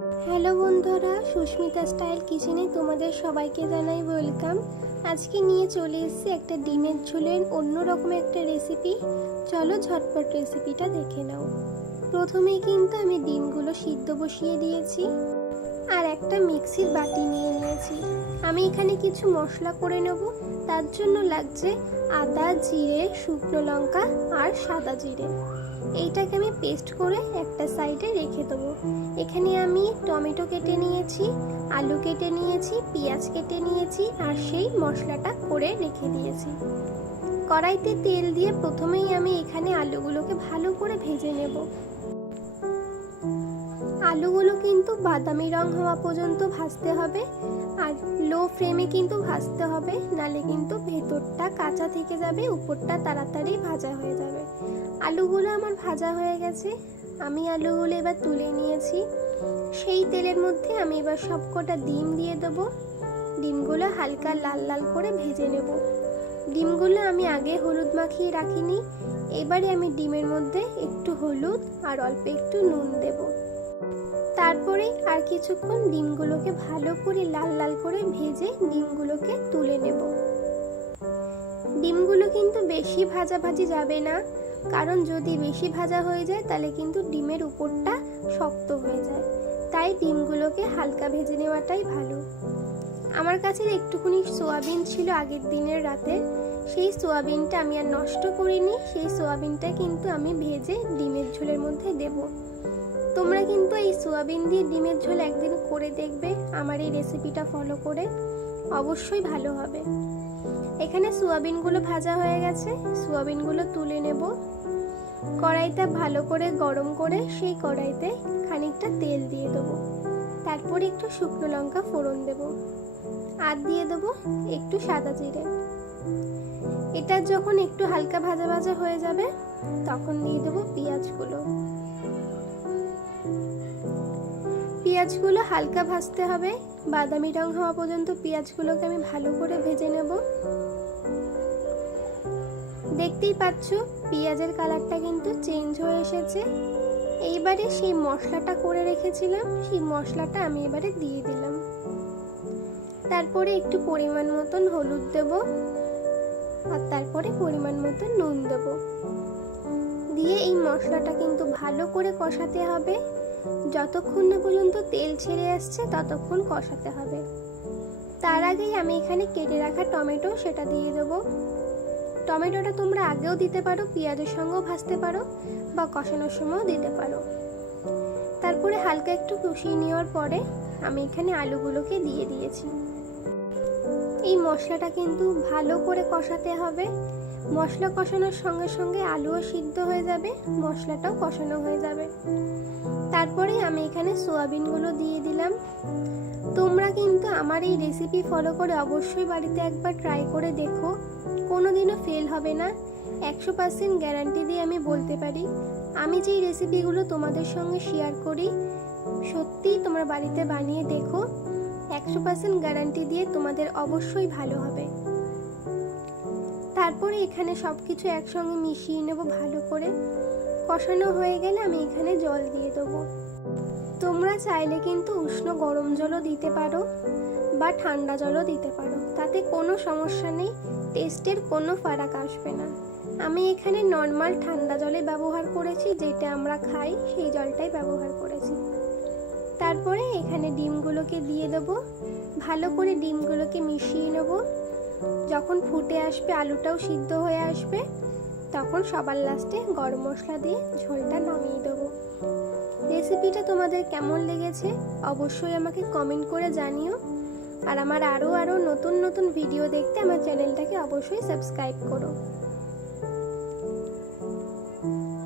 Hello বন্ধুরা, Susmita style কিচেনে তোমাদের সবাইকে জানাই ওয়েলকাম। আজকে নিয়ে চলে এসেছি একটা ডিমের ঝোলের অন্যরকম একটা রেসিপি। চলো ঝটপট রেসিপিটা দেখে নাও। প্রথমেই কিন্তু আমি ডিমগুলো সিদ্ধ বসিয়ে দিয়েছি আর একটা মিক্সির বাটি নিয়ে নিয়েছি। আমি এখানে কিছু মশলা করে নেব। তার জন্য লাগছে আদা, জিরে, শুকনো লঙ্কা আর সাদা জিরে। এইটাকে আমি পেস্ট করে একটা সাইডে রেখে দেবো। এখানে আমি টমেটো কেটে নিয়েছি, আলু কেটে নিয়েছি, পেঁয়াজ কেটে নিয়েছি আর সেই মশলাটা করে রেখে দিয়েছি। কড়াইতে তেল দিয়ে প্রথমেই আমি এখানে আলুগুলোকে ভালো করে ভেজে নেব। আলুগুলো কিন্তু বাদামি রং হওয়া পর্যন্ত ভাজতে হবে আর লো ফ্লেমে কিন্তু ভাজতে হবে, নালে কিন্তু ভেতরটা কাঁচা থেকে যাবে, উপরটা তাড়াতাড়ি ভাজা হয়ে যাবে। আলুগুলো আমার ভাজা হয়ে গেছে। আমি আলুগুলো এবার তুলে নিয়েছি। সেই তেলের মধ্যে আমি এবার সবকটা ডিম দিয়ে দেবো। ডিমগুলো হালকা লাল লাল করে ভেজে নেব। ডিমগুলো আমি আগে হলুদ মাখিয়ে রাখিনি। এবারে আমি ডিমের মধ্যে একটু হলুদ আর অল্প একটু নুন দেব। তারপরে আর কিছুক্ষণ ডিমগুলোকে ভালো করে লাল লাল করে ভেজে ডিমগুলোকে তুলে নেব। ডিমগুলো কিন্তু বেশি ভাজাভাজি যাবে না, কারণ যদি বেশি ভাজা হয়ে যায় তাহলে কিন্তু ডিমের উপরটা শক্ত হয়ে যায়। তাই ডিমগুলোকে হালকা ভেজে নেওয়াটাই ভালো। আমার কাছে একটুখানি সোয়াবিন ছিল আগের দিনের রাতে, সেই সোয়াবিনটা আমি আর নষ্ট করিনি। সেই সোয়াবিনটা কিন্তু আমি ভেজে ডিমের ঝোলের মধ্যে দেব। তোমরা কিন্তু এই সোয়াবিন দিয়ে ডিমের ঝোল একদিন করে দেখবে আমার এই রেসিপিটা ফলো করে, অবশ্যই ভালো হবে। এখানে সোয়াবিনগুলো ভাজা হয়ে গেছে, সোয়াবিনগুলো তুলে নেব। কড়াইটা ভালো করে গরম করে সেই কড়াইতে খানিকটা তেল দিয়ে দেবো। তারপরে একটু শুকনো লঙ্কা ফোড়ন দেব আর দিয়ে দেবো একটু সাদা জিরে। এটা যখন একটু হালকা ভাজা ভাজা হয়ে যাবে তখন দিয়ে দেবো পেঁয়াজগুলো। পেঁয়াজগুলো হালকা ভাজতে হবে, বাদামি রং হওয়া পর্যন্ত পেঁয়াজগুলোকে আমি ভালো করে ভেজে নেব। দেখতেই পাচ্ছ পেঁয়াজের কালারটা কিন্তু চেঞ্জ হয়ে এসেছে। এইবারে সেই মশলাটা করে রেখেছিলাম, সেই মশলাটা আমি এবারে দিয়ে দিলাম। তারপরে একটু পরিমাণ মতন হলুদ দেব আর তারপরে পরিমাণ মতন নুন দেব। দিয়ে এই মশলাটা কিন্তু ভালো করে কষাতে হবে। যতক্ষণ না পর্যন্ত তেল ছেড়ে আসছে ততক্ষণ কষাতে হবে। তার আগেই আমি এখানে কেটে রাখা টমেটো সেটা দিয়ে দেবো। টমেটোটা তোমরা আগেও দিতে পারো, পেঁয়াজের সঙ্গেও ভাজতে পারো বা কষানোর সময়ও দিতে পারো। তারপরে হালকা একটু কষিয়ে নেওয়ার পরে আমি এখানে আলুগুলোকে দিয়ে দিয়েছি। এই মশলাটা কিন্তু ভালো করে কষাতে হবে। মশলা কষানোর সঙ্গে সঙ্গে আলুও সিদ্ধ হয়ে যাবে, মশলাটাও কষানো হয়ে যাবে। তারপরে আমি এখানে সোয়াবিনগুলো দিয়ে দিলাম। তোমরা কিন্তু আমার এই রেসিপি ফলো করে অবশ্যই বাড়িতে একবার ট্রাই করে দেখো, কোনোদিনও ফেল হবে না। 100% গ্যারান্টি দিয়ে আমি বলতে পারি। আমি যেই রেসিপিগুলো তোমাদের সঙ্গে শেয়ার করি সত্যিই তোমরা বাড়িতে বানিয়ে দেখো, 100% গ্যারান্টি দিয়ে তোমাদের অবশ্যই ভালো হবে। তারপরে এখানে সব কিছু একসঙ্গে মিশিয়ে নেব ভালো করে। কষানো হয়ে গেলে আমি এখানে জল দিয়ে দেবো। তোমরা চাইলে কিন্তু উষ্ণ গরম জলও দিতে পারো বা ঠান্ডা জলও দিতে পারো, তাতে কোনো সমস্যা নেই, টেস্টের কোনো ফারাক আসবে না। আমি এখানে নর্মাল ঠান্ডা জলে ব্যবহার করেছি, যেটা আমরা খাই সেই জলটাই ব্যবহার করেছি। তারপরে এখানে ডিমগুলোকে দিয়ে দেবো। ভালো করে ডিমগুলোকে মিশিয়ে নেব। যখন ফুটে আসবে, আলুটাও সিদ্ধ হয়ে আসবে, তখন সবার লাস্টে গরম মশলা দিয়ে ঝোলটা নামিয়ে দেবো। রেসিপিটা তোমাদের কেমন লেগেছে অবশ্যই আমাকে কমেন্ট করে জানিও। আর আমার আরও নতুন নতুন ভিডিও দেখতে আমার চ্যানেলটাকে অবশ্যই সাবস্ক্রাইব করো।